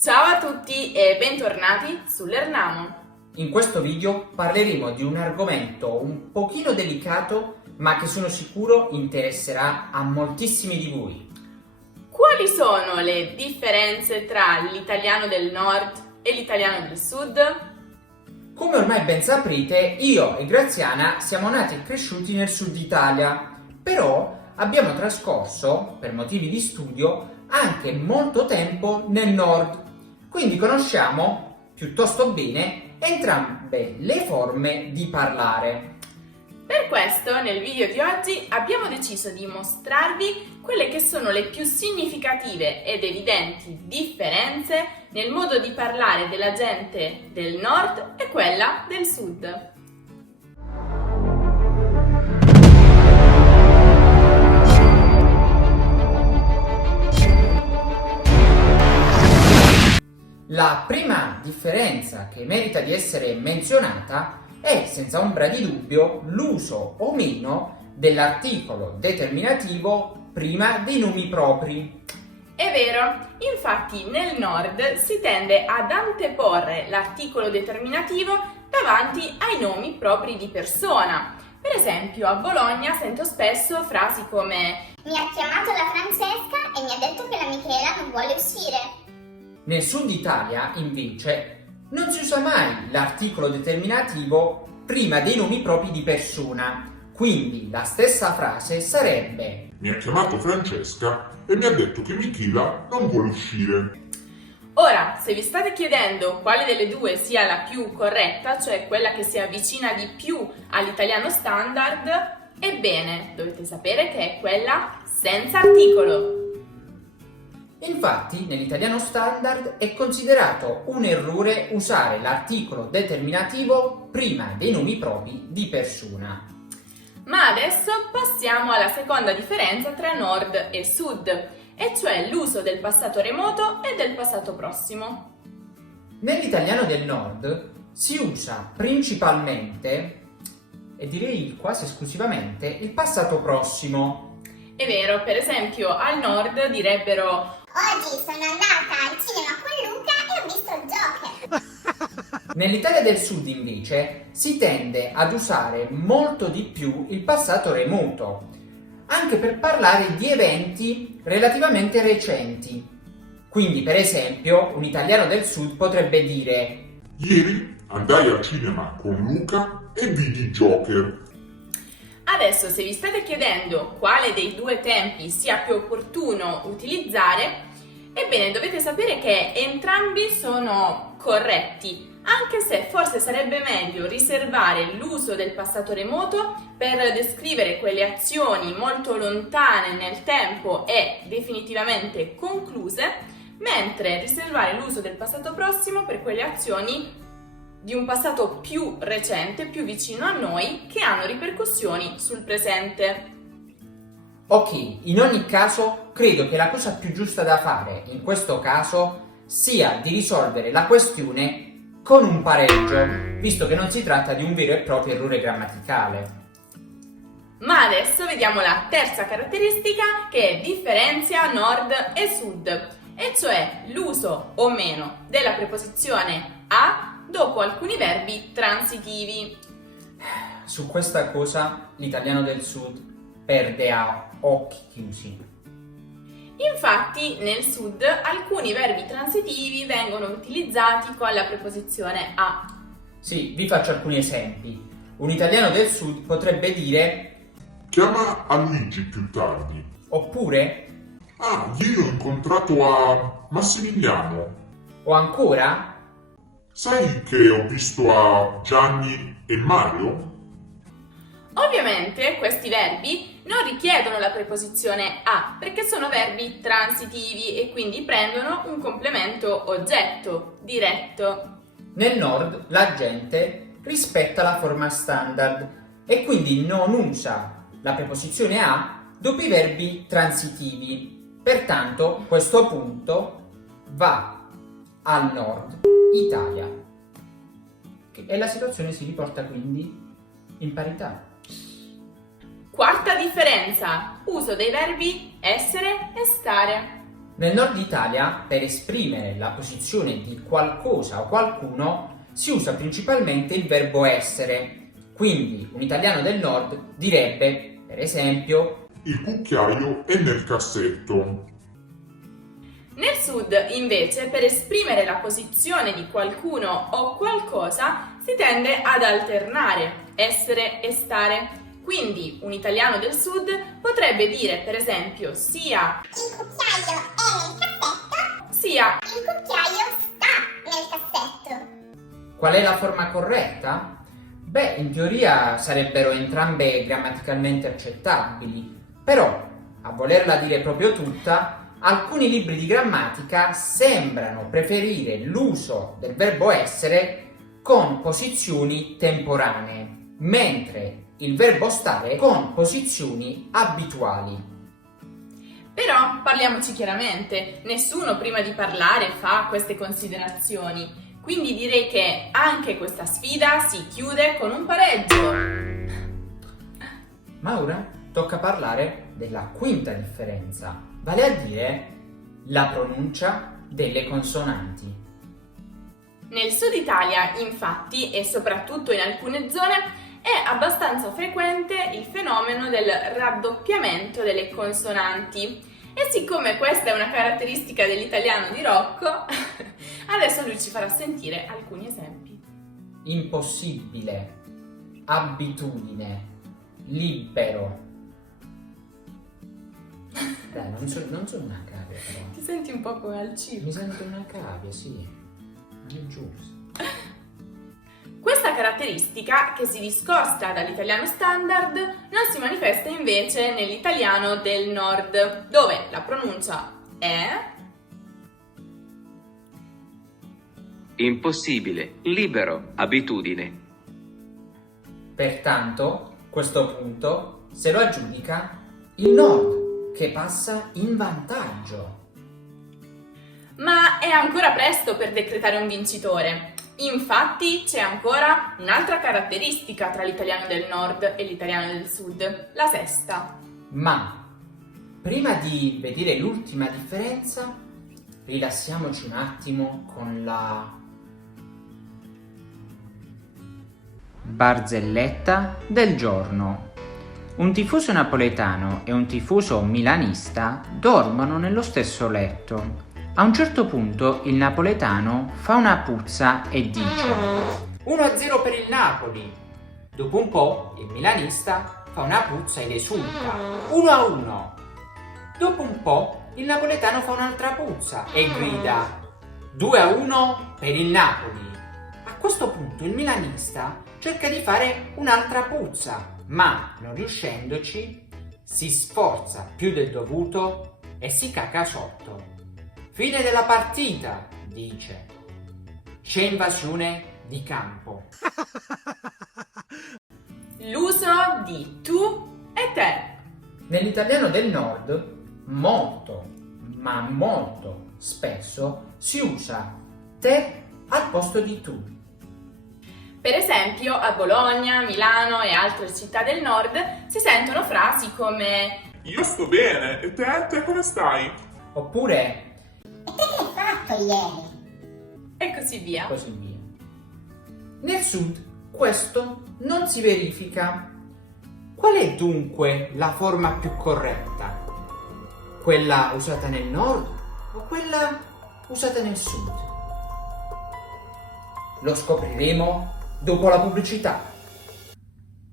Ciao a tutti e bentornati su Lernamo. In questo video parleremo di un argomento un pochino delicato, ma che sono sicuro interesserà a moltissimi di voi. Quali sono le differenze tra l'italiano del nord e l'italiano del sud? Come ormai ben saprete, io e Graziana siamo nati e cresciuti nel sud Italia, però abbiamo trascorso, per motivi di studio, anche molto tempo nel nord, quindi conosciamo piuttosto bene entrambe le forme di parlare. Per questo, nel video di oggi abbiamo deciso di mostrarvi quelle che sono le più significative ed evidenti differenze nel modo di parlare della gente del nord e quella del sud. La prima differenza che merita di essere menzionata è senza ombra di dubbio l'uso o meno dell'articolo determinativo prima dei nomi propri. È vero, infatti nel nord si tende ad anteporre l'articolo determinativo davanti ai nomi propri di persona. Per esempio a Bologna sento spesso frasi come Mi ha chiamato la Francesca e mi ha detto che la Michela non vuole uscire. Nel sud Italia, invece, non si usa mai l'articolo determinativo prima dei nomi propri di persona, quindi la stessa frase sarebbe Mi ha chiamato Francesca e mi ha detto che Michela non vuole uscire. Ora, se vi state chiedendo quale delle due sia la più corretta, cioè quella che si avvicina di più all'italiano standard, ebbene, dovete sapere che è quella senza articolo. Infatti, nell'italiano standard è considerato un errore usare l'articolo determinativo prima dei nomi propri di persona. Ma adesso passiamo alla seconda differenza tra nord e sud, e cioè l'uso del passato remoto e del passato prossimo. Nell'italiano del nord si usa principalmente, e direi quasi esclusivamente, il passato prossimo. È vero, per esempio al nord direbbero Oggi sono andata al cinema con Luca e ho visto Joker. Nell'Italia del Sud invece si tende ad usare molto di più il passato remoto, anche per parlare di eventi relativamente recenti. Quindi, per esempio, un italiano del Sud potrebbe dire Ieri andai al cinema con Luca e vidi Joker. Adesso, se vi state chiedendo quale dei due tempi sia più opportuno utilizzare, ebbene dovete sapere che entrambi sono corretti, anche se forse sarebbe meglio riservare l'uso del passato remoto per descrivere quelle azioni molto lontane nel tempo e definitivamente concluse, mentre riservare l'uso del passato prossimo per quelle azioni di un passato più recente, più vicino a noi, che hanno ripercussioni sul presente. Ok, in ogni caso credo che la cosa più giusta da fare in questo caso sia di risolvere la questione con un pareggio, visto che non si tratta di un vero e proprio errore grammaticale. Ma adesso vediamo la terza caratteristica che differenzia nord e sud, e cioè l'uso o meno della preposizione a dopo alcuni verbi transitivi. Su questa cosa l'italiano del Sud perde a occhi chiusi. Infatti, nel sud alcuni verbi transitivi vengono utilizzati con la preposizione a. Sì, vi faccio alcuni esempi. Un italiano del Sud potrebbe dire Chiama a Luigi più tardi. oppure Ah, ieri ho incontrato a Massimiliano. o ancora Sai che ho visto a Gianni e Mario? Ovviamente questi verbi non richiedono la preposizione a perché sono verbi transitivi e quindi prendono un complemento oggetto diretto. nel nord la gente rispetta la forma standard e quindi non usa la preposizione a dopo i verbi transitivi. Pertanto questo punto va al nord Italia e la situazione si riporta quindi in parità. Quarta differenza, uso dei verbi essere e stare. Nel nord Italia, per esprimere la posizione di qualcosa o qualcuno, si usa principalmente il verbo essere. Quindi un italiano del nord direbbe, per esempio, Il cucchiaio è nel cassetto. Nel sud, invece, per esprimere la posizione di qualcuno o qualcosa si tende ad alternare essere e stare. Quindi un italiano del sud potrebbe dire, per esempio, sia Il cucchiaio è nel cassetto. sia Il cucchiaio sta nel cassetto. qual è la forma corretta? Beh, in teoria sarebbero entrambe grammaticalmente accettabili, però, a volerla dire proprio tutta, alcuni libri di grammatica sembrano preferire l'uso del verbo essere con posizioni temporanee, mentre il verbo stare con posizioni abituali. Però parliamoci chiaramente, nessuno prima di parlare fa queste considerazioni, quindi direi che anche questa sfida si chiude con un pareggio. Ma ora tocca parlare della quinta differenza, vale a dire la pronuncia delle consonanti. Nel sud Italia, infatti, e soprattutto in alcune zone, è abbastanza frequente il fenomeno del raddoppiamento delle consonanti. E siccome questa è una caratteristica dell'italiano di Rocco, adesso lui ci farà sentire alcuni esempi. Impossibile, abitudine, libero. Dai, non sono una cavia però. Ti senti un po' come al Mi circo? sento una cavia, sì. Non è giusto. Questa caratteristica, che si discosta dall'italiano standard, non si manifesta invece nell'italiano del nord, dove la pronuncia è Impossibile, libero, abitudine. Pertanto, questo punto se lo aggiudica il nord, che passa in vantaggio. Ma è ancora presto per decretare un vincitore. Infatti c'è ancora un'altra caratteristica tra l'italiano del nord e l'italiano del sud, la sesta. Ma prima di vedere l'ultima differenza, rilassiamoci un attimo con la barzelletta del giorno. Un tifoso napoletano e un tifoso milanista dormono nello stesso letto. A un certo punto il napoletano fa una puzza e dice 1-0 per il Napoli. Dopo un po' il milanista fa una puzza ed esulta 1-1. Dopo un po' il napoletano fa un'altra puzza e grida 2-1 per il Napoli. A questo punto il milanista cerca di fare un'altra puzza, ma non riuscendoci si sforza più del dovuto e si caca sotto. Fine della partita, dice. C'è invasione di campo. L'uso di tu e te. Nell'italiano del nord, molto, ma molto spesso si usa te al posto di tu. Per esempio, a Bologna, Milano e altre città del nord si sentono frasi come Io sto bene, e te come stai? Oppure E te che hai fatto ieri? e così via. così via. Nel sud questo non si verifica. Qual è dunque la forma più corretta? Quella usata nel nord o quella usata nel sud? Lo scopriremo dopo la pubblicità.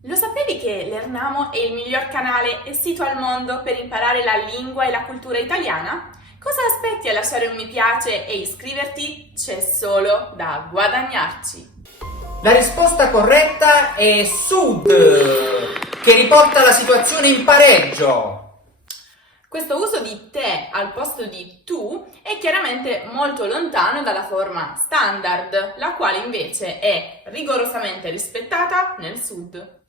Lo sapevi che l'Ernamo è il miglior canale e sito al mondo per imparare la lingua e la cultura italiana? Cosa aspetti a lasciare un mi piace e iscriverti? C'è solo da guadagnarci. La risposta corretta è sud, che riporta la situazione in pareggio. Questo uso di te al posto di tu è chiaramente molto lontano dalla forma standard, la quale invece è rigorosamente rispettata nel sud.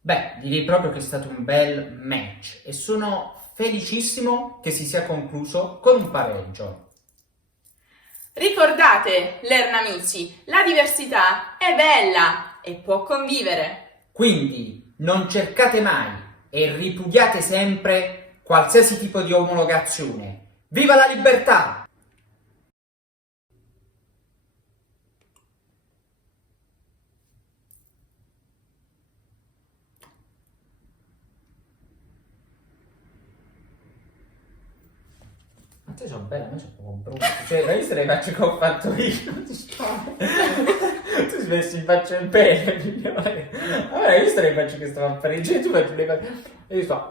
Beh, direi proprio che è stato un bel match e sono felicissimo che si sia concluso con un pareggio. Ricordate, Lernamici, la diversità è bella e può convivere. Quindi non cercate mai e ripudiate sempre qualsiasi tipo di omologazione, Viva la libertà! Ma te sono bella, ma sono proprio brutta. Cioè, hai visto le facce che ho fatto io? Tu svessi in faccia il pene, figliole. Allora, hai visto le facce che stavo a fare? Cioè, tu faccio le facce... E io sto...